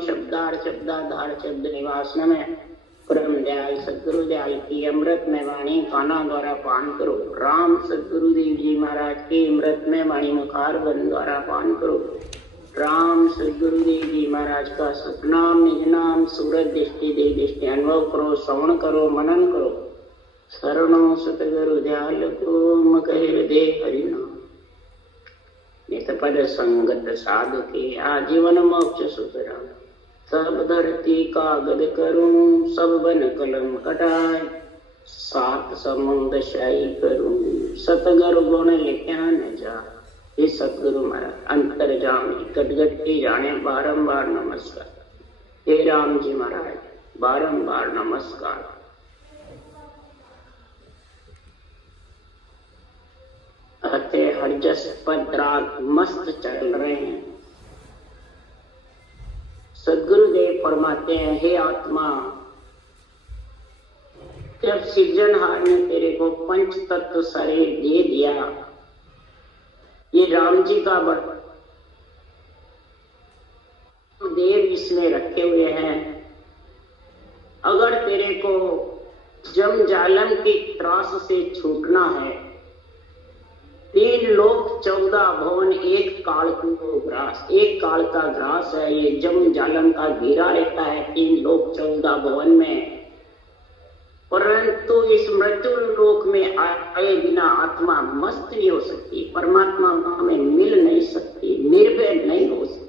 शब्दाधार शब्द निवास में परम दयाल सदगुरु दयाल की अमृत में वाणी काना द्वारा पान करो। राम सदगुरुदेव जी महाराज की अमृत में वाणी मुखार बन द्वारा पान करो। राम सदगुरुदेव जी महाराज का सतनाम निज नाम सूरत दृष्टि दे दृष्टि अनुभव करो, श्रवण करो, मनन करो। शरणो सतगुरु दयाल को मकह हृदय हरिनाम। नित पद संगत साधु के आजीवन मोक्ष सुतरा। सब धरती कागद करूं, सब बन कलम कटाए। सात समुद्र शाही करूं, सतगुरु गुण लिख्या न जा। हे सतगुरु महाराज अंतर जामी गटगटी जाने बारंबार नमस्कार। हे राम जी महाराज बारंबार नमस्कार। हरजस पद राग मस्त चल रहे हैं। सदगुरुदेव फरमाते हैं, हे आत्मा, जब सृजनहार ने तेरे को पंच तत्व शरीर दे दिया, ये राम जी का देव इसमें रखे हुए हैं। अगर तेरे को जम जालम की त्रास से छूटना है, 3 लोक 14 भवन एक काल को ग्रास, एक काल का ग्रास है। ये जम जालम का घेरा रहता है 3 लोक 14 भवन में। परंतु इस मृत्यु लोक में आए बिना आत्मा मस्त नहीं हो सकती, परमात्मा में मिल नहीं सकती, निर्भय नहीं हो सकती।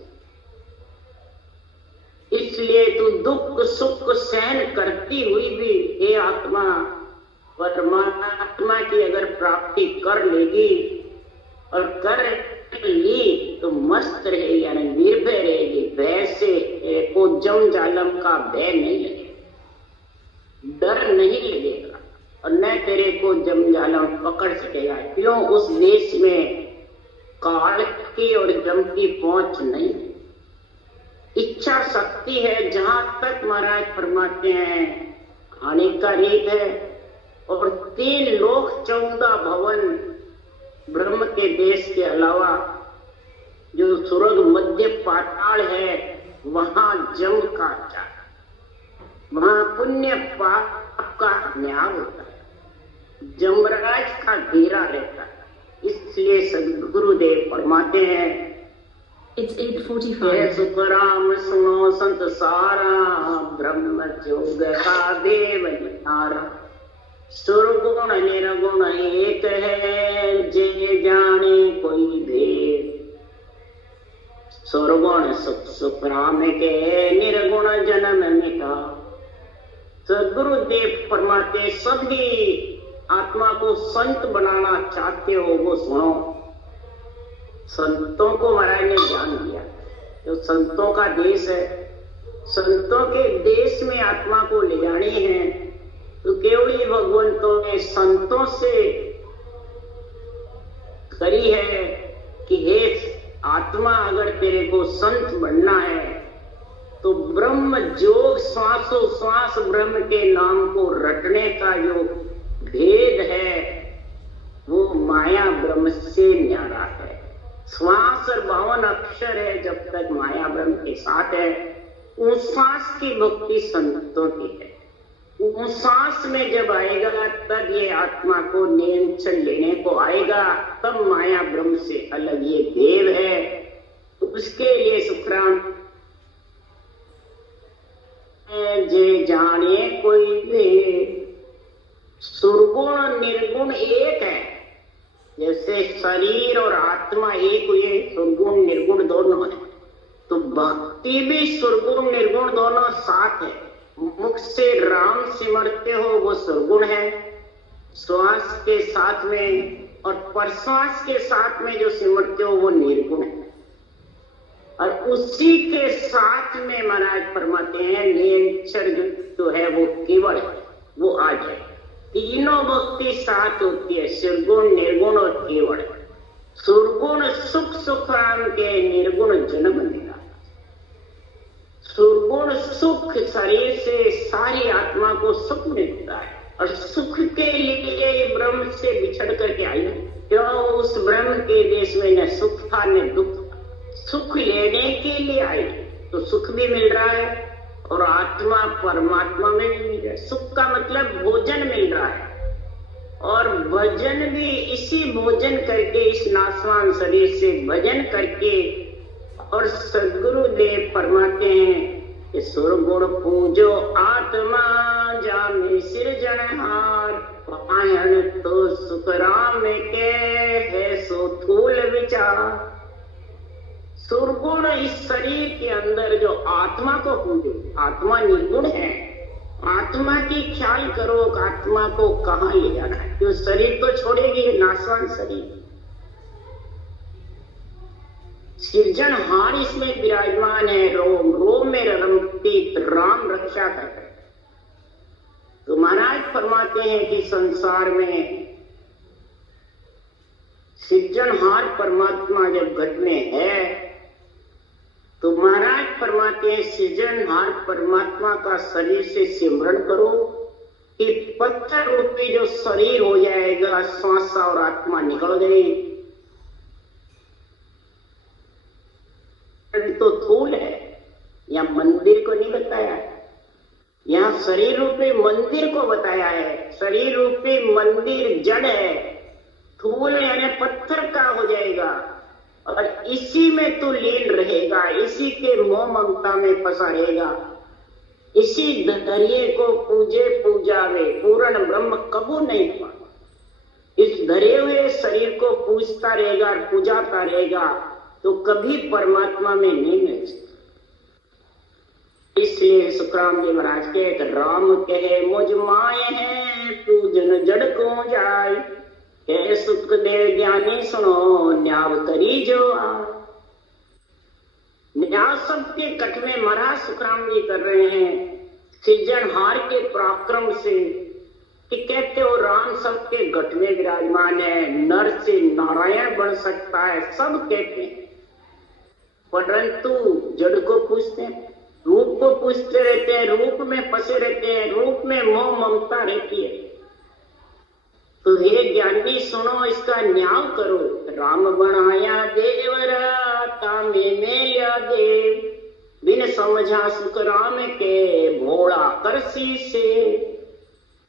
इसलिए तू दुख सुख सहन करती हुई भी हे आत्मा परमात्मा की अगर प्राप्ति कर लेगी और कर ली तो मस्त रहेगी, यानी निर्भय रहेगी। भय से को जम जालम का भय नहीं लगेगा, डर नहीं लगेगा और न तेरे को जम जालम पकड़ सकेगा। क्यों? उस देश में काल की और जम की पहुंच नहीं। इच्छा शक्ति है, जहां तक महाराज फरमाते हैं आने का रीत है। और 3 लोक 14 भवन ब्रह्म के देश के अलावा जो स्वर्ग मध्य पाताल है, वहां जम का चार, वहां पुण्य पाप का न्याय होता है, जमराज का घेरा रहता है। इसलिए सदगुरुदेव फरमाते हैं, It's 8:45. सुखराम सुनो संत सारा, ब्रह्म जोग का देव नारा। सुरगुण निर्गुण एक है, जे जाने कोई भेद। सुरगुण सुख सुख राम के, निर्गुण जन्म मिटा। सदगुरुदेव फरमाते, सभी आत्मा को संत बनाना चाहते हो वो सुनो। संतों को महाराज ने ज्ञान दिया, जो संतों का देश है, संतों के देश में आत्मा को ले जानी है तो केवल भगवंतों ने संतों से करी है कि हे आत्मा, अगर तेरे को संत बनना है तो ब्रह्म जोग श्वासों श्वास ब्रह्म के नाम को रटने का जो भेद है वो माया ब्रह्म से न्यारा है। श्वास और 52 अक्षर है, जब तक माया ब्रह्म के साथ है। उस श्वास की भक्ति संतों की है। उस सांस में जब आएगा तब ये आत्मा को नियंत्रण लेने को आएगा, तब माया ब्रह्म से अलग ये देव है। तो उसके लिए सुखराम जे जाने कोई भी, सुरगुण निर्गुण एक है। जैसे शरीर और आत्मा एक हुए, सुरगुण निर्गुण दोनों है, तो भक्ति भी सुरगुण निर्गुण दोनों साथ है। मुख से राम सिमरते हो वो सुरगुण है, श्वास के साथ में और प्रश्वास के साथ में जो सिमरते हो वो निर्गुण है। और उसी के साथ में महाराज फरमाते हैं नियंत्रण जो है वो केवल है, वो आ जाए। तीनों भक्ति साथ होती है, सुरगुण निर्गुण और केवल। सुरगुण सुख सुख राम के, निर्गुण जन्म देगा। सुरगुण सुख शरीर से सारी आत्मा को सुख मिलता है और सुख के लिए ब्रह्म से बिछड़ करके आई। क्यों? उस ब्रह्म के देश में न सुख था न दुख था, सुख लेने के लिए आई। तो सुख भी मिल रहा है और आत्मा परमात्मा में भी मिल रहा है। सुख का मतलब भोजन मिल रहा है और भजन भी इसी भोजन करके, इस नाशवान शरीर से भजन करके। और सदगुरुदेव फरमाते हैं कि सुरगुण पूजो आत्मा जामे सिरजनहार, पायन तो सुख राम के है सो थूल विचार। सुरगुण इस शरीर के अंदर जो आत्मा को पूजो, आत्मा निर्गुण है, आत्मा की ख्याल करो, आत्मा को कहाँ ले जाना है, क्यों शरीर तो छोड़ेगी, नाशवान शरीर। सिरजनहार इसमें विराजमान है, रोम रोम में रमती राम रक्षा कर रहे। तो महाराज फरमाते हैं कि संसार में सिरजनहार परमात्मा जब घट में है तो महाराज फरमाते हैं सृजनहार परमात्मा का शरीर से सिमरण करो कि पत्थर रूपी जो शरीर हो जाएगा, श्वास और आत्मा निकल गई तो थूल है। यहाँ मंदिर को नहीं बताया है, यहाँ शरीर रूपी मंदिर को बताया है। शरीर रूपी मंदिर जड़ है, थूल यानी पत्थर का हो जाएगा और इसी में तू लीन रहेगा, इसी के मोह ममता में फंसा रहेगा। इसी धैर्य को पूजे पूजावे पूर्ण ब्रह्म कबू नहीं पा। इस धरे हुए शरीर को पूजता रहेगा और पूजाता रहेगा तो कभी परमात्मा में नहीं मिल सकता। इसलिए सुखराम जी महाराज के राम कहे मुझ माए हैं पूजन जड़ को जाए, कहे सुख दे ज्ञानी सुनो न्याव करी जो आ। न्याव सबके कट में महाराज सुखराम जी कर रहे हैं सृजनहार के पराक्रम से कि कहते हो राम सबके घट में विराजमान है, नर से नारायण बन सकता है, सब कहते हैं, परंतु जड़ को पूछते हैं, रूप को पूछते रहते हैं, रूप में फंसे रहते हैं, रूप में मोह ममता रहती है। तो हे ज्ञानी सुनो, इसका न्याय करो। राम बनाया देवरा तामे में लिया देव, बिन समझा सुख राम के भोला करसी से।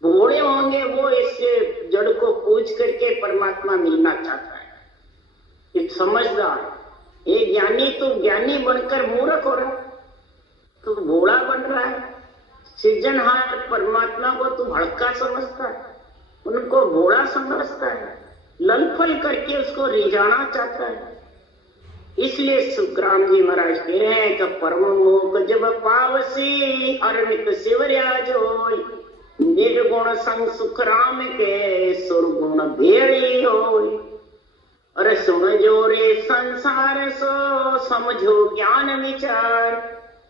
भोले होंगे वो इससे जड़ को पूछ करके परमात्मा मिलना चाहता है। एक समझदार ये ज्ञानी, तो ज्ञानी बनकर मूर्ख हो रहा है, तो भोला बन रहा है। सृजनहार परमात्मा को तू भड़का समझता है, उनको भोला समझता है, ललफल करके उसको रिझाना चाहता है। इसलिए सुखराम जी महाराज कह रहे हैं कि परम मोक जब पावसी अरमित शिवरिया जोई, निर्गुण संग सुख राम के सुरगुण भेड़ी होई। अरे समझो रे संसार सो समझो ज्ञान विचार,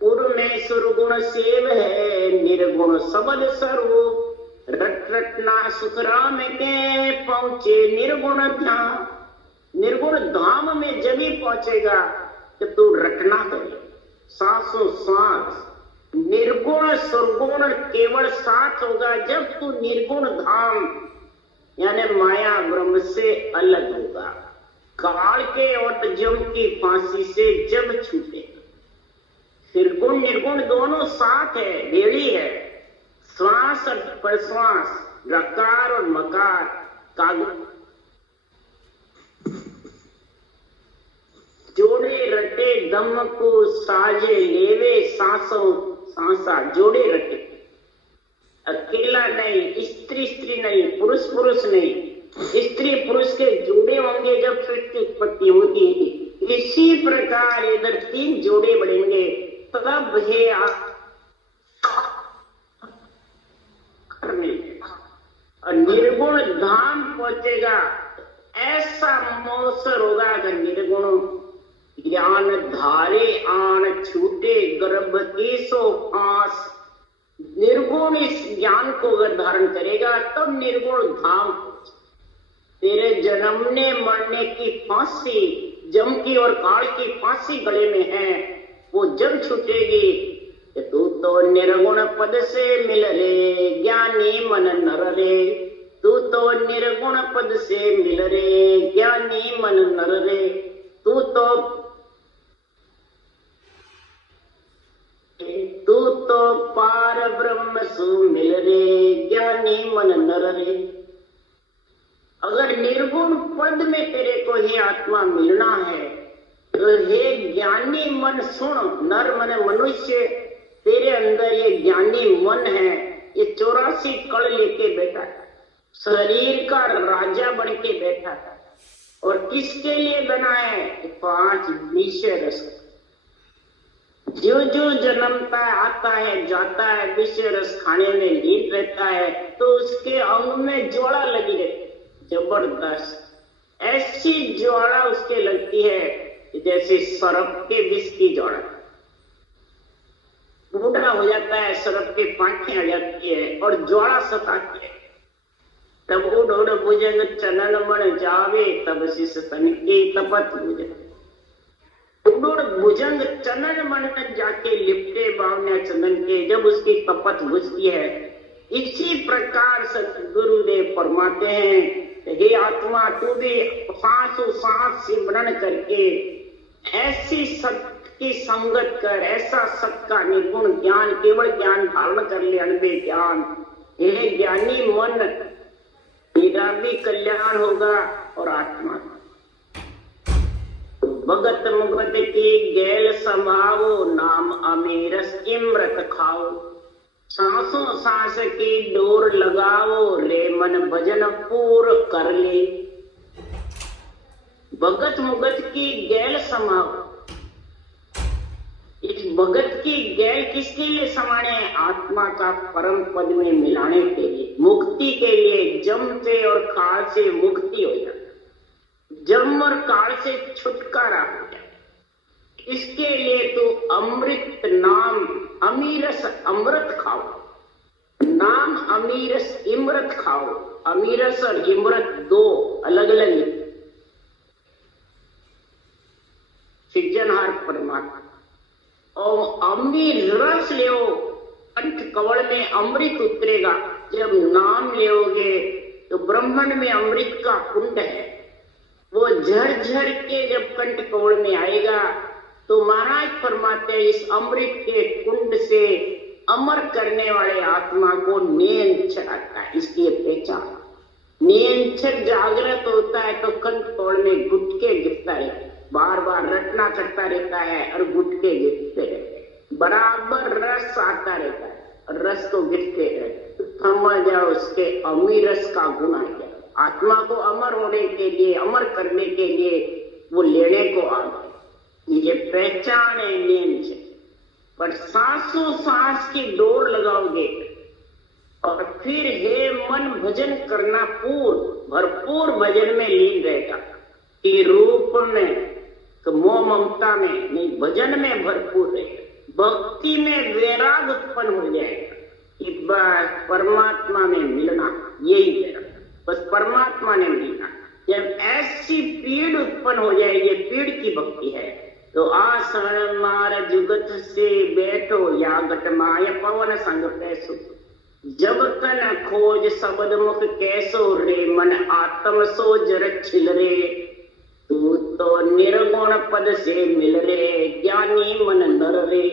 पूर्व में सुरगुण सेव है निर्गुण सबद स्वरूप। रट रटना सुख राम के पहुंचे निर्गुण ध्यान। निर्गुण धाम में जब ही पहुंचेगा कि तू रटना करे, सांसों सांस। निर्गुण सुरगुण केवल साथ होगा जब तू निर्गुण धाम यानी माया ब्रह्म से अलग होगा, काल के और जम की फांसी से जब छूटेगा। निर्गुण निर्गुण दोनों साथ है, भेड़ी है। श्वास और प्रश्वास, रकार और मकार, कागज जोड़े रटे दम को साजे लेवे सांसों सांसा। जोड़े रटे, अकेला नहीं, स्त्री स्त्री नहीं, पुरुष पुरुष नहीं, स्त्री पुरुष के जोड़े होंगे जब सृष्टि उत्पत्ति होगी। इसी प्रकार इधर 3 जोड़े बढ़ेंगे तब है और निर्गुण धाम पहुंचेगा। ऐसा मौसर होगा अगर निर्गुण ज्ञान धारे आन छूटे गर्भ की सो फांस। निर्गुण इस ज्ञान को अगर धारण करेगा तब निर्गुण धाम। तेरे जन्मने मरने की फांसी, जम की और काल की फांसी गले में है, वो जब छूटेगी तू तो निर्गुण पद से मिल रे ज्ञानी मन नर रे। तू तो निर्गुण पद से मिल रे ज्ञानी मन नर रे। तू तो ब्रह्म सु मिल रे, ज्ञानी मन नर रे। अगर निर्गुण पद में तेरे को ही आत्मा मिलना है तो हे ज्ञानी मन सुन, नर मन मनुष्य, तेरे अंदर ये ज्ञानी मन है, ये 84 कण लेके बैठा था, शरीर का राजा बन के बैठा था। और किसके लिए बना है? 5 विषय रस। जो जो जन्मता है, आता है, जाता है, विषय रस खाने में लीन रहता है, तो उसके अंग में ज्वाला लगी रहती है, जबरदस्त। ऐसी ज्वाला उसके लगती है जैसे सर्प के विष की ज्वाला। बूढ़ा हो जाता है, सर्प के पांखें आ जाती है और ज्वाला सताती है। तब उड़ उड़ भुजंग चनन मन जावे, तब शिष तन के तपत भुजंग। उड़ उड़ भुजंग चनन मन जाके लिपटे बावने चंदन के, जब उसकी तपत बुझती है। इसी प्रकार सतगुरुदेव फरमाते हैं, हे आत्मा तू भी सांसों सांस सिमरन करके ऐसी सत्य की संगत कर, ऐसा सत्य का निपुण ज्ञान, केवल ज्ञान धारण कर ले, अनबे ज्ञान। हे ज्ञानी मन, तेरा भी कल्याण होगा और आत्मा। भगत मुगत की गैल संभावो, नाम अमीरस इमृत खाओ। सांसों सांस की डोर लगाओ, रे मन भजन पूर कर ले। भगत मुगत की गैल समाओ। इस भगत की गैल किसके लिए समाने? आत्मा का परम पद में मिलाने के लिए, मुक्ति के लिए। जम से और काल से मुक्ति हो जाए, जम और काल से छुटकारा हो जाए। इसके लिए तो अमृत नाम अमीरस अमृत खाओ, नाम अमीरस इमृत खाओ। अमीरस और इमृत 2 अलग अलग सिर्जनहार परमात्मा। और अमृत रस ले, कंठ कवल में अमृत उतरेगा। जब नाम लेओगे तो ब्रह्मण में अमृत का कुंड है, वो झरझर के जब कंठ कवल में आएगा तो महाराज फरमाते हैं, इस अमृत के कुंड से अमर करने वाले आत्मा को नियंत्रण आता है। इसकी पहचान, नियंत्रण जागृत होता है तो कंठ कवल में गुटके गिरता है, बार बार रटना करता रहता है और गुटके गिरते रहते हैं। बराबर रस आता रहता है और रस को गिरते रहते, समझ जाओ उसके अमीर रस का गुण आ गया। आत्मा को अमर होने के लिए, अमर करने के लिए वो लेने को आ गए। ये पहचान है नियम से। पर सांसों सांस की डोर लगाओगे और फिर हे मन भजन करना, भरपूर भजन में लीन रहेगा। कि रूप में तो मोह ममता में नहीं, भजन में भरपूर रहेगा। भक्ति में वैराग उत्पन्न हो जाएगा कि बस परमात्मा में मिलना, यही है, बस परमात्मा ने मिलना। जब ऐसी पीड़ उत्पन्न हो जाएगी, पीड़ की भक्ति है, तो आसन मार जुगत से बैठो, या घटमाय पवन संग पैसो। जब तन खोज शब्द मुख कैसो, रे मन आत्म सो जर छिल रे। तू तो निर्गुण पद से मिल रे, ज्ञानी मन नर रे।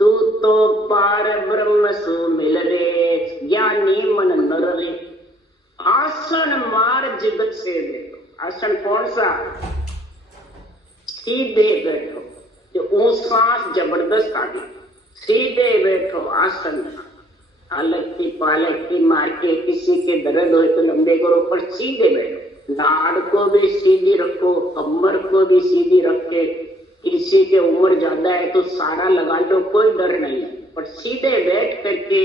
तू तो पार ब्रह्म सु मिल रे, ज्ञानी मन नर रे। आसन मार जगत से बैठो। आसन कौन सा? सीधे बैठो, जो ऊंचा जबरदस्त आदमी, सीधे बैठो आसन। अलग की पालक की मार के किसी के दर्द हो तो लंबे करो, पर सीधे बैठो। लाड़ को भी सीधी रखो, कमर को भी सीधी रख के, किसी के उम्र ज्यादा है तो सारा लगा लो, कोई डर नहीं है, पर सीधे बैठ करके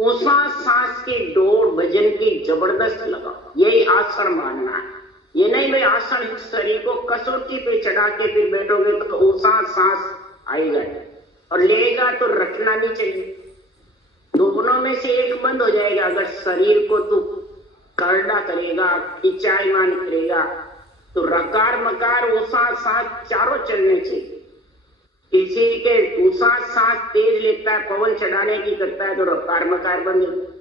ऊंचा सांस की डोर भजन की जबरदस्त लगाओ। यही आसन मानना है। ये नहीं भाई आसन शरीर को कसौटी पे चढ़ा के फिर बैठोगे तो ऊंचा सांस आएगा और लेगा तो रखना नहीं चाहिए। दोनों में से एक बंद हो जाएगा। अगर शरीर को तू करड़ा करेगा, खिंचाईमान करेगा, तो रकार मकार ऊंचा सांस चारों चलने चाहिए। किसी के ऊंचा सांस तेज लेता है, पवन चढ़ाने की करता है, तो रकार मकार बंद होता है।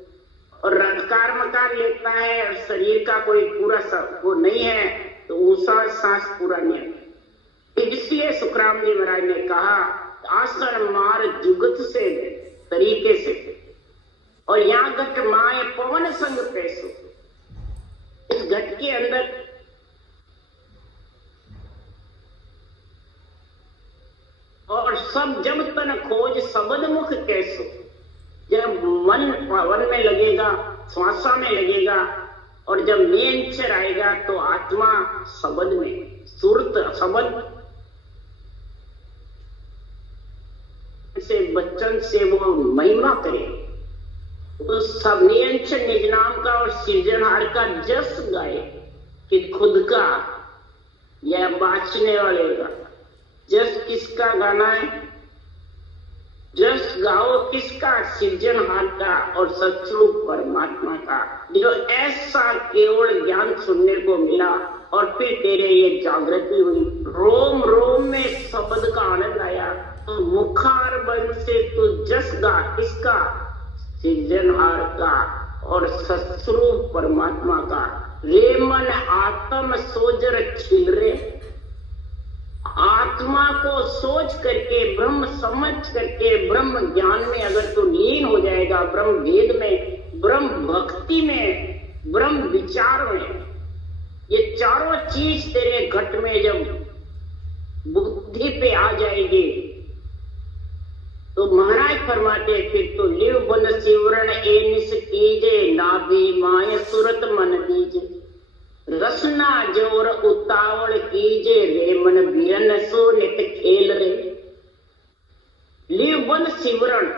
और रकार मकार लेता है और शरीर का कोई पूरा वो नहीं है तो ऊंचा सांस पूरा नहीं है। इसलिए सुखराम जी महाराज ने कहा आसन मार जुगत से तरीके से, और यहाँ घट माए पवन संग पैसो, इस घट के अंदर और सब जब तन खोज सबद मुख कैसो, जब मन पवन में लगेगा, श्वासा में लगेगा, और जब नेंचर आएगा तो आत्मा शब्द में, सुरत शब्द से बच्चन से वो महिमा करे, तो सब नियंचन निज नाम का और सृजनहार का जस गाए कि खुद का या बाँचने वाले का। जस किसका गाना है? जस गाओ किसका? सृजनहार का और सत्स्वरूप परमात्मा का, जो ऐसा केवल ज्ञान सुनने को मिला और फिर तेरे ये जागृति हुई, रोम रोम में शब्द का आनंद आया, तो मुखार बन से तू जस गा किसका? सृजनहार का और सत्स्वरूप परमात्मा का। रे मन आत्म सोजर छिलरे, आत्मा को सोच करके, ब्रह्म समझ करके, ब्रह्म ज्ञान में अगर तू लीन हो जाएगा, ब्रह्म वेद में, ब्रह्म भक्ति में, ब्रह्म विचार में, ये चारों चीज तेरे घट में जब बुद्धि पे आ जाएगी तो महाराज फरमाते फिर तो लिव बन सिवरण ए निस कीजे, नाभि माय सुरत मन दीजे, रसना जोर उतावल कीजे, रे मन बिरन सो नित खेल रे। लिव बन सिवरण,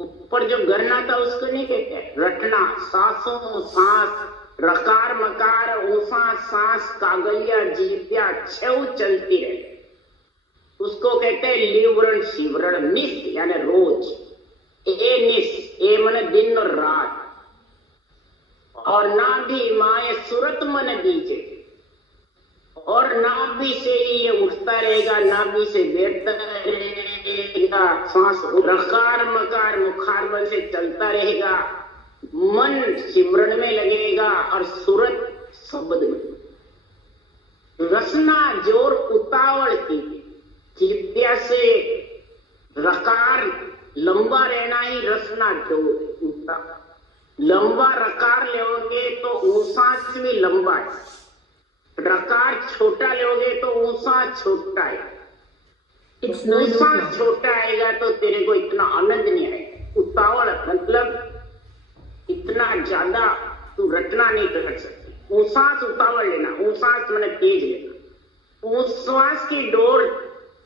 ऊपर जो गरना था उसको नहीं कहते, रटना, सांसों सांस, रकार मकार ऊसा सांस, कागलिया जीव्या छव चलती रहे, उसको कहते हैं लिवरण शिवरण। निस यानी रोज, ए निस, ए मन दिन और रात, और नाभि माए सुरत मन दीजे, और नाभि से ही ये उठता रहेगा, नाभि से बैठता रहेगा, सांस रकार मकार मुखार बन से चलता रहेगा, मन सिमरण में लगेगा और सुरत शब्द में। रसना जोर उतावल की, जिव्या से रकार लंबा रहना ही रसना जोर, लंबा रकार लोगे तो ऊंसास भी लंबा है, रकार छोटा लोगे तो ऊंसा छोटा है, ऊंसा छोटा आएगा तो तेरे को इतना आनंद नहीं आएगा। उतावल मतलब इतना ज्यादा तू रटना नहीं कर सकती, ऊंसास उतावल लेना, ऊंसास मैंने तेज लेना। उश्वास की डोर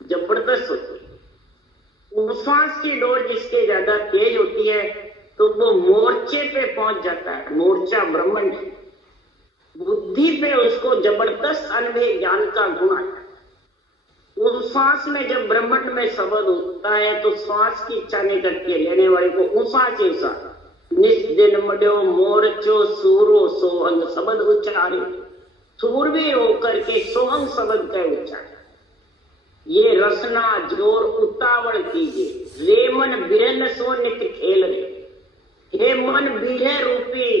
जबरदस्त होती है, उश्वास की डोर जिसके ज्यादा तेज होती है तो वो मोर्चे पे पहुंच जाता है, मोर्चा ब्रह्मांड, बुद्धि पे उसको जबरदस्त अनुभव ज्ञान का गुण आता है। उस श्वास में जब ब्रह्मांड में शब्द होता है तो श्वास की इच्छा नहीं करती है लेने वाले को, उसाच ऐसा निस दिन मड्यो मोरचो सूरो सोहंग शब्द उच्चारे, सूरवीर होकर के सोहंग शब्द का उच्चार। ये रसना जोर उतावल कीजिए, रे मन बिरन सो नित खेल रे, हे मन बीढ़े रूपी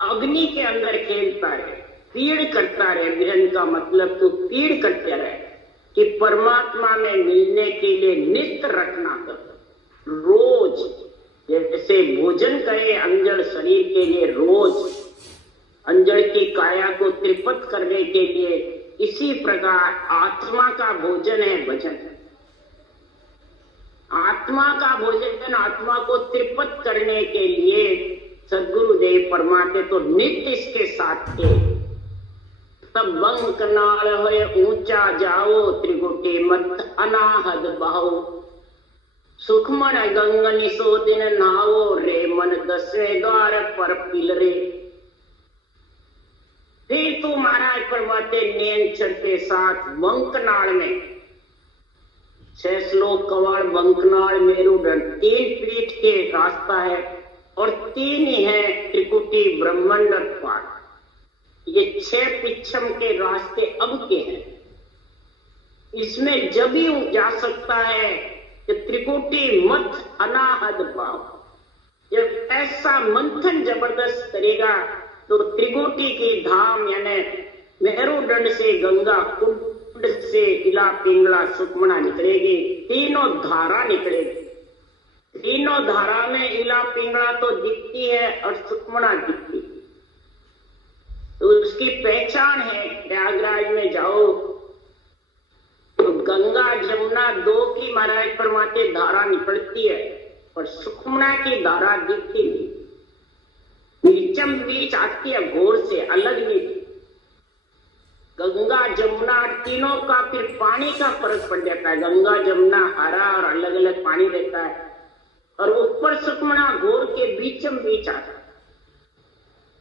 अग्नि के अंदर खेलता रहे, पीड़ करता रहे। बिरन का मतलब तो पीड़ करते रहे कि परमात्मा में मिलने के लिए नित्य रखना कर, रोज जैसे भोजन करे अंजड़ शरीर के लिए, रोज अंजड़ की काया को त्रिपत करने के लिए, इसी प्रकार आत्मा का भोजन है भजन। आत्मा का भोजन आत्मा को त्रिपत करने के लिए सदगुरुदेव फरमाते तो नित्य इसके साथ थे। तब बंक नाल होए ऊंचा जाओ, त्रिगुटे मत अनाहद बहाओ, सुखमन गंग निसो दिन नाओ, रे मन दसवें द्वार पर पिलरे। फिर तू महाराज फरमाते नैन चढ़ते साथ बंकनाल में, 6 श्लोक कवाड़ बंकनाल मेरुदंड, 3 पीठ के रास्ता है और 3 ही है त्रिकुटी ब्रह्मांड पाठ। ये 6 पिछम के रास्ते अब के हैं। इसमें जब ही जा सकता है कि त्रिकुटी मत अनाहद भाव, जब ऐसा मंथन जबरदस्त करेगा तो त्रिकुटी की धाम यानी मेरुदंड से गंगा, कुंड से इला पिंगला सुखमना निकलेगी, तीनों धारा निकलेगी। तीनों धारा में इला पिंगला तो दिखती है और सुखमना दिखती है। तो उसकी पहचान है। प्रयागराज में जाओ तो गंगा जमुना दो की महाराज परमाते धारा निकलती है और सुखमना की धारा दिखती नहीं। बीचम बीच आती है घोर से, अलग नहीं। गंगा जमुना तीनों का फिर पानी का फर्क पड़ जाता है। गंगा जमुना हरा और अलग अलग पानी रहता है और ऊपर सुखमना घोर के बीचम बीच आता है।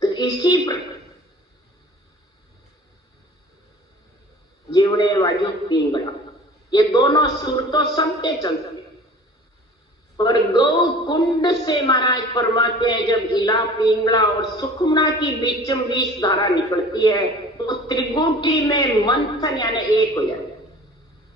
तो इसी प्रकार जीवने वाजु पिंगला, ये दोनों सुर तो सबके चलते हैं। और गौ कुंड से महाराज फरमाते हैं जब इला पिंगला और सुखमना की बीचम बीच धारा निकलती है तो त्रिगुटी में मंथन यानी एक हो जाता है।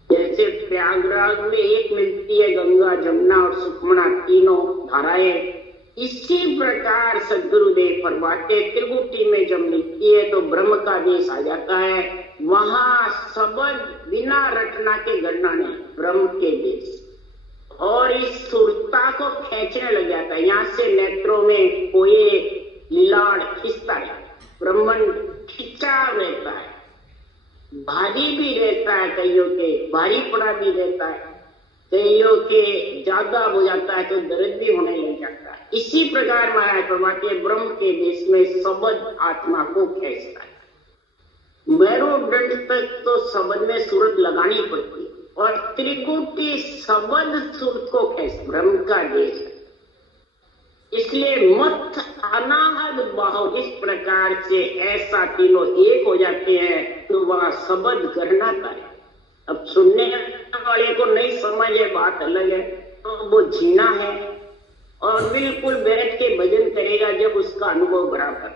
जैसे प्रयागराज में एक मिलती है गंगा जमुना और सुखमना तीनों धाराएं, इसी प्रकार सदगुरुदेव फरमाते त्रिगुटी में जब मिलती है तो ब्रह्म का देश आ जाता है। वहां शब्द बिना रटना के गणना नहीं, ब्रह्म के देश। और इस सुरता को खींचने लग जाता है। यहाँ से नेत्रों में कोये लीलाड़ खिंचता रहता है, ब्रह्मांड खिंचा रहता है, भारी भी रहता है, कईयों के भारी पड़ा भी रहता है, कईयों के ज्यादा हो जाता है तो दर्द भी होने लग जाता है। इसी प्रकार महाराज फरमाते ब्रह्म के देश में शब्द आत्मा को खींचता है। मेरुदंड तक तो शब्द में सूरत लगानी पड़ती है और त्रिकुटी शब्द सूरत को खींच ब्रह्म का देश है। इसलिए मत अनाहद बाहु, इस प्रकार से ऐसा तीनों एक हो जाते हैं तो वह शब्द करना करे। अब सुनने वाले को नहीं समझ है, बात अलग है, तो वो जीना है और बिल्कुल बैठ के भजन करेगा जब उसका अनुभव बराबर।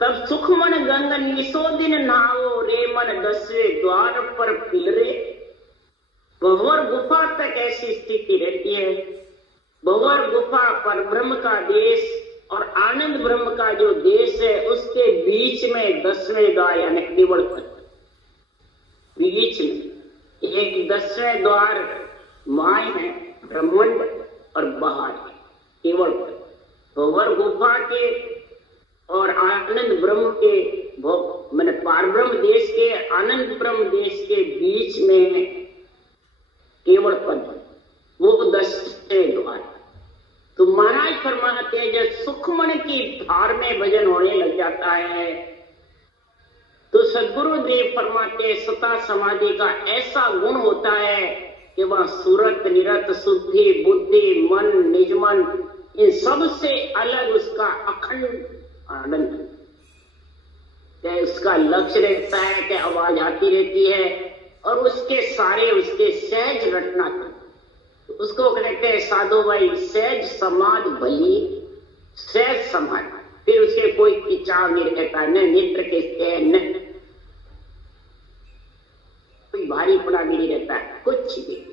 तब सुखमन गंग निसो दिन नावो रे मन 10वें द्वार पर पिलरे। भंवर गुफा तक ऐसी स्थिति रहती है। भंवर गुफा पर ब्रह्म का देश और आनंद ब्रह्म का जो देश है उसके बीच में 10वें द्वार यानी केवल पद, बीच में एक 10वें द्वार माय है, ब्रह्मांड और बाहर केवल पद। भंवर गुफा के और आनंद ब्रह्म के मैंने पारब्रह्म देश के आनंद ब्रह्म देश के बीच में केवल पद, वो 10वें द्वार। तो महाराज फरमाते हैं जब सुखमन की धार में भजन होने लग जाता है तो सदगुरुदेव फरमाते सता समाधि का ऐसा गुण होता है कि वह सूरत निरत शुद्धि बुद्धि मन निजमन इन सब से अलग उसका अखंड आनंद, उसका लक्ष्य रहता है कि आवाज आती रहती है और उसके सारे उसके सहज रटना था। उसको कहते हैं साधु भाई सहज समाध भली, सहज समाध, फिर उसके कोई खिंचाव नहीं रहता, न नेत्र के न कोई भारी पड़ा भी नहीं रहता, कुछ भी।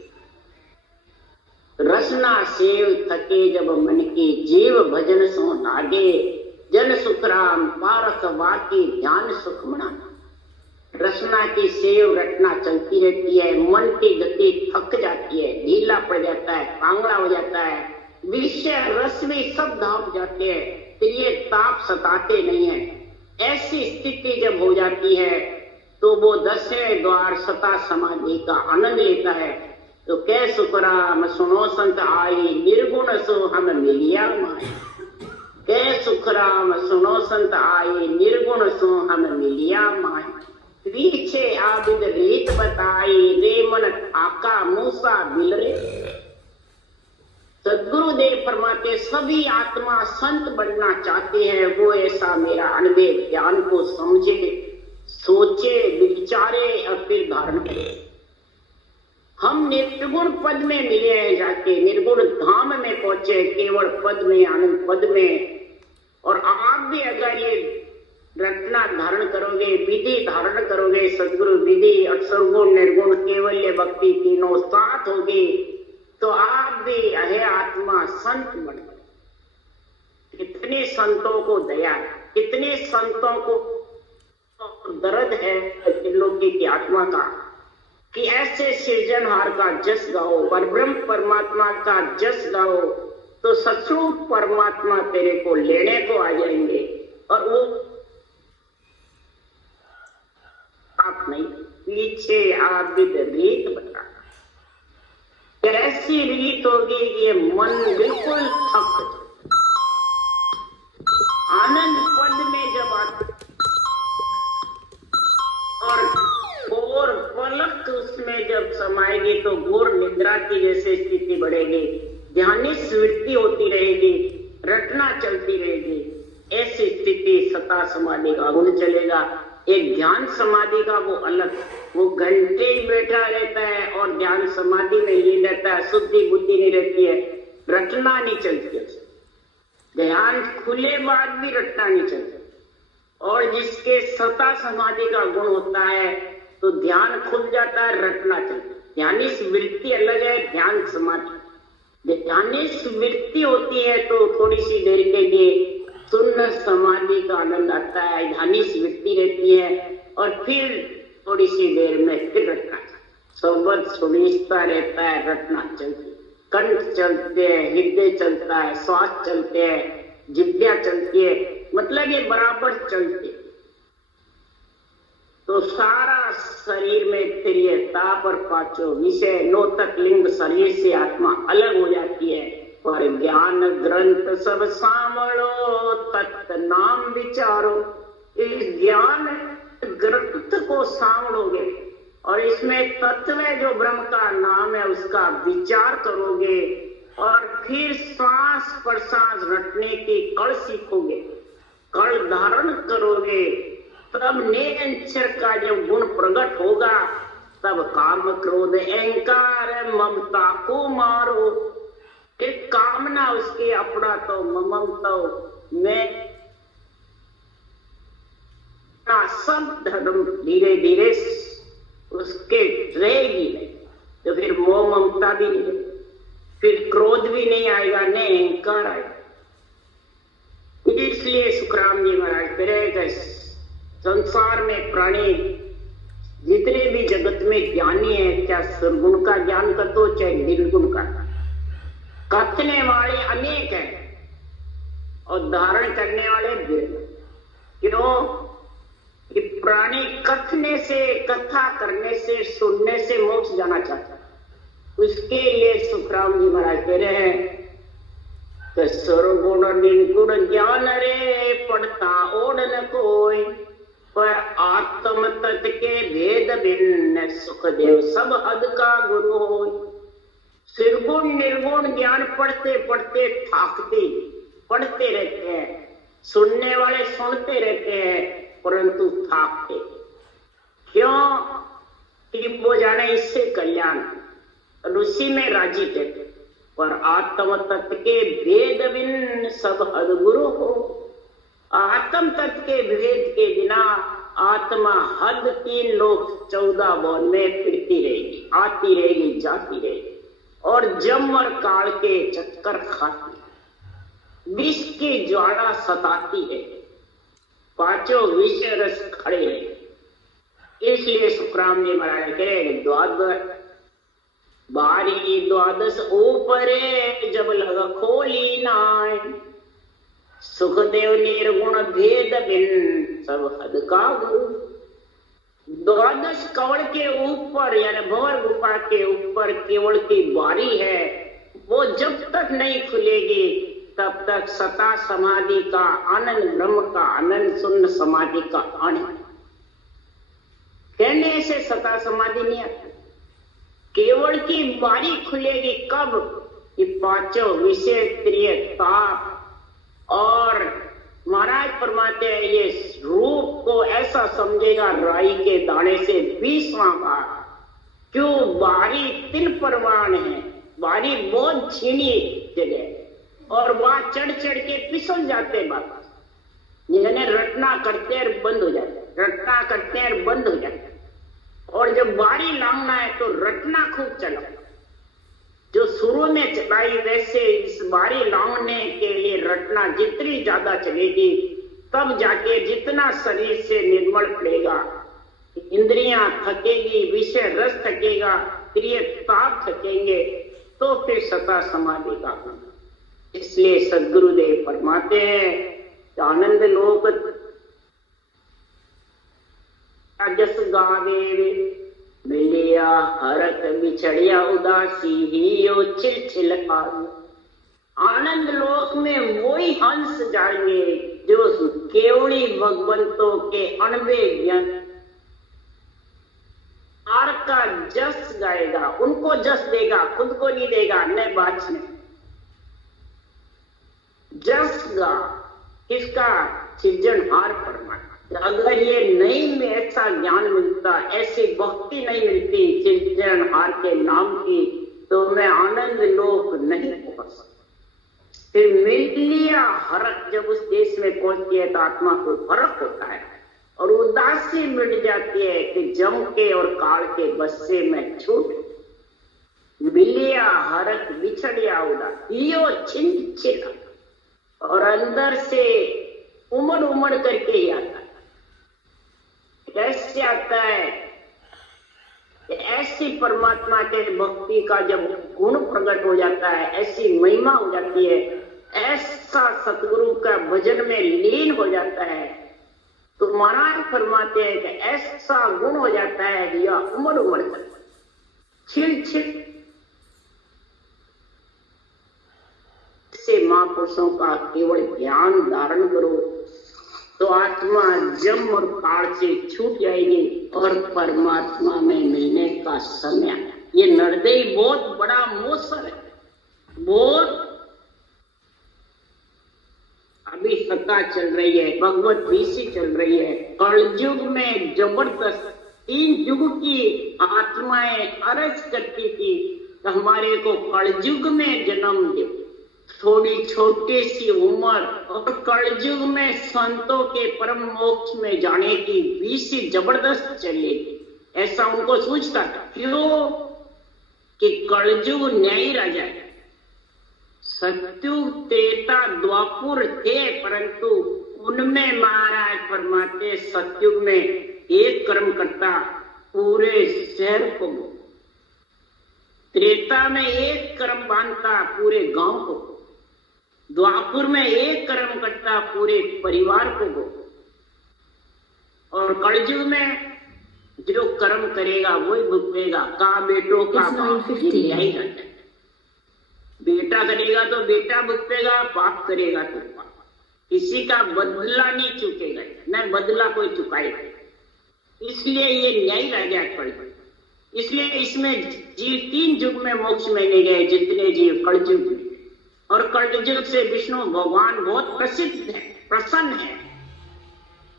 रसना सेव थके जब मन की जीव भजन सो लागे, जन सुखराम पारस वाकी ध्यान सुखमना। रसना की सेव रटना चलती रहती है, मन की गति थक जाती है, ढीला पड़ जाता है, कांगड़ा हो जाता है, विषय रस भी सब धाप जाते हैं, फिर ये ताप सताते नहीं है। ऐसी स्थिति जब हो जाती है तो वो 10वें द्वार सता समाधि का आनंद लेता है। तो कै सुखराम सुनो संत आई, निर्गुण सो हम मिलिया माई। कै सुखराम सुनो संत आई, निर्गुण सो हम मिलिया माई। पीछे आबिद रीत बताई, रे मन आका मूसा बिलरे। सदगुरुदेव फरमाते सभी आत्मा संत बनना चाहते हैं, वो ऐसा मेरा अनुभव ज्ञान को समझे, सोचे, विचारे और फिर धारण करे। हम निर्गुण पद में मिले हैं, जाके निर्गुण धाम में पहुंचे, केवल पद में, आनंद पद में। और आप भी अगर ये रटना धारण करोगे, विधि धारण करोगे, सदगुरु विधि अक्षर गुण निर्गुण केवल्य भक्ति तीनों साथ होगी तो आप भी है आत्मा संत बन गए। कितने संतों को दया, कितने संतों को दर्द है त्रिलोकी की आत्मा का, कि ऐसे सृजनहार का जस गाओ, परब्रह्म परमात्मा का जस गाओ, तो सचमुच परमात्मा तेरे को लेने को आ जाएंगे। और वो आप नहीं, पीछे आबिद रीत बता, कैसी रीत होगी कि ये मन बिल्कुल थक जाए। आनंद पद में जब आते और पलक उसमें जब समाएगी तो घोर निद्रा की जैसे स्थिति बढ़ेगी, ध्यानी स्मृति होती रहेगी, रटना चलती रहेगी। ऐसी स्थिति सता समाधि का गुण चलेगा। एक ध्यान समाधि का वो अलग, वो घंटे ही बैठा रहता है और ध्यान समाधि में ही रहता है, शुद्धि बुद्धि नहीं रहती है, रटना नहीं चलती है, ध्यान खुले बाद भी रटना नहीं चलता। और जिसके सता समाधि का गुण होता है तो ध्यान खुल जाता है, रटना चलता है। ध्यानी स्मृति अलग है, ध्यान समाधि। ध्यानी स्मृति होती है तो थोड़ी सी देर के लिए शून्य समाधि का आनंद आता है, ध्यानी स्मृति रहती है, और फिर थोड़ी सी देर में फिर रटना, सोबत सुनिश्ता रहता है, रटना चलती, कंठ चलते हैं, हृदय चलता है, श्वास चलते हैं, जिह्वा चलती है, मतलब ये बराबर चलते। तो सारा शरीर में प्रियता पर पाचो विषय नो तक लिंग शरीर से आत्मा अलग हो जाती है। पर ज्ञान ग्रंथ सब सामलो तत् नाम विचारो, इस ज्ञान ग्रंथ को सामलोगे और इसमें तत्व जो ब्रह्म का नाम है उसका विचार करोगे, और फिर श्वास प्रश्वास रटने की कल सीखोगे, कल धारण करोगे, तब निरंतर का जब गुण प्रकट होगा, तब काम क्रोध अहंकार ममता को मारो। एक कामना उसके अपना तो ममता मैं सब धर्म धीरे धीरे उसके रहेगी, तो फिर मोह ममता भी नहीं, फिर क्रोध भी नहीं आएगा, न अहंकार आएगा। इसलिए सुखराम जी महाराज करेगा, संसार में प्राणी जितने भी जगत में ज्ञानी है, क्या सद्गुण का ज्ञान कर दो चाहे निर्गुण का, कथने वाले अनेक हैं और धारण करने वाले बिरले। क्यों कि प्राणी कथने से, कथा करने से, सुनने से मोक्ष जाना चाहता है। उसके लिए सुखराम जी महाराज कह रहे हैं कि सर्वगुण निर्गुण ज्ञान रे पढ़ता ओढ़ न कोई, पर आत्म तत्व के भेद भिन्न सुखदेव सब हद का गुरु हो। निर्गुण निर्गुण ज्ञान पढ़ते पढ़ते थाकते, पढ़ते रहते हैं, सुनने वाले सुनते रहते हैं परंतु थाकते। क्यों कि वो जाने इससे कल्याण, उसी में राजी थे। पर आत्म तत्व के भेद भिन्न सब हदगुरु हो। आत्म तत्व के भेद के बिना आत्मा हद 3 लोक 14 भवन में फिरती रहेगी, आती रहेगी, जाती रहेगी और जम और काल के चक्कर खाती, विष की ज्वाला सताती है, पांचों विषय रस खड़े हैं। इसलिए सुखराम जी महाराज कहे द्वादश बारी द्वादश ऊपरे जब लग खोली नाय, सुखदेव निर्गुण भेद भिन्न सब हद का गुरु। द्वादश कवड़ के ऊपर यानी भंवर गुफा के ऊपर केवल की बारी है, वो जब तक नहीं खुलेगी तब तक सता समाधि का आनंद, ब्रह्म का आनंद, शून्य समाधि का आनंद। कहने से सता समाधि नहीं आती, केवल की बारी खुलेगी कब? ये पांचों विषय प्रिय ताप। और महाराज फरमाते हैं ये रूप को ऐसा समझेगा राई के दाने से 20वां भाग। क्यों? बारी तिल परवान है, बारी बहुत छीनी जगह और वहां चढ़ चढ़ के फिसल जाते बाबा, यानी रटना करते हैं बंद हो जाते, रटना करते हैं बंद हो जाते। और जब बारी लांगना है तो रटना खूब चला, जो शुरू में चलाई वैसे इस बारी लांगने के लिए रटना जितनी ज्यादा चलेगी तब जाके जितना शरीर से निर्मल पड़ेगा, इंद्रियां थकेगी, विषय रस थकेगा, प्रिय ताप थकेंगे, तो फिर सता समाधि का गुण। इसलिए सदगुरुदेव फरमाते हैं कि आनंद लोक जस गावे, मिलिया हरत बिछड़िया उदासी ही ओ छिल छिल आवे। आनंद लोक में वही हंस जाएंगे जो केवली भगवंतों के अणवे ज्ञान आर का जस गाएगा, उनको जस देगा, खुद को नहीं देगा, न बाचने जस गा किसका? सृजनहार परमात्मा। अगर ये नहीं में ऐसा ज्ञान मिलता, ऐसी भक्ति नहीं मिलती सृजनहार के नाम की, तो मैं आनंद लोक नहीं पहुंच सकता। फिर मिल लिया हरक, जब उस देश में पहुंचती है तो आत्मा को फर्क होता है और उदासी मिट जाती है कि जम के और काल के बस से मैं छूट। मिलिया हरक बिछड़िया उदासी यो छिन छिला, और अंदर से उमड़ उमड़ करके ही आता है। कैसे आता है? ऐसी परमात्मा के भक्ति का जब गुण प्रकट हो जाता है, ऐसी महिमा हो जाती है, ऐसा सतगुरु का भजन में लीन हो जाता है, तो महाराज फरमाते हैं कि ऐसा गुण हो जाता है या उमड़ उमड़ कर छिल छिल से महापुरुषों का केवल ज्ञान धारण करो तो आत्मा जम और काल से छूट जाएगी और परमात्मा में मिलने का समय। ये निर्दयी बहुत बड़ा मोसर है, बहुत अभी सत्ता चल रही है, भगवत भीसी चल रही है। कलयुग में जबरदस्त 3 युग की आत्माएं अरज करती थी कि हमारे को कलयुग में जन्म दे। थोड़ी छोटी सी उम्र और कलयुग में संतों के परम मोक्ष में जाने की भीसी जबरदस्त चलेगी, ऐसा उनको सूझता था। क्यों? कि कलयुग न्यायी राजा है। सत्युग त्रेता द्वापुर थे, परंतु उनमें महाराज फरमाते सत्युग में एक कर्म करता पूरे शहर को, त्रेता में एक कर्म बांधता पूरे गांव को, द्वापुर में एक कर्म करता पूरे परिवार को, और कलयुग में जो कर्म करेगा वही भुगतेगा। का बेटों का बाप यही करता है। बेटा करेगा तो बेटा भुगतेगा, बाप करेगा तो बाप। किसी का बदला नहीं चुकेगा, न बदला कोई चुकाएगा। इसलिए ये न्याय राजा कलयुग। इसलिए इसमें जीव 3 युग में मोक्ष में नहीं गए जितने जीव कलयुग में। और कलयुग से विष्णु भगवान बहुत प्रसिद्ध है, प्रसन्न है।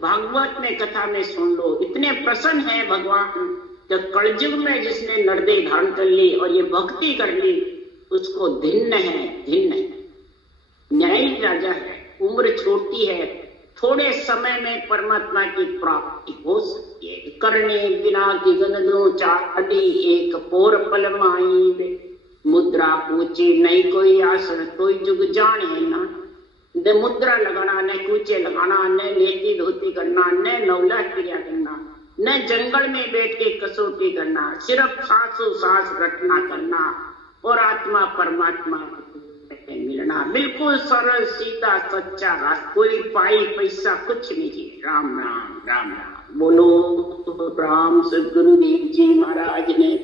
भागवत में कथा में सुन लो, इतने प्रसन्न है भगवान जब कलयुग में जिसने नरदेह धारण कर ली और ये भक्ति कर ली उसको धिन्न है, धिन्न है। न्यायी राजा है, उम्र छोटी है, थोड़े समय में परमात्मा की प्राप्ति हो सकती है। करने बिना की गंदो चाटी एक पोर पल माई, मुद्रा पूछी नहीं कोई आसन कोई जुग जाने ना। न मुद्रा लगाना, न कूचे लगाना, न लेती धोती करना, न नवला क्रिया करना, न जंगल में बैठ के कसौटी करना, सिर्फ सांसों सांस रटना करना और आत्मा परमात्मा में मिलना। बिल्कुल सरल सीधा सच्चा रास्ता, कोई पाई पैसा कुछ नहीं। राम राम राम राम बोलो। राम सदगुरुदेव जी महाराज ने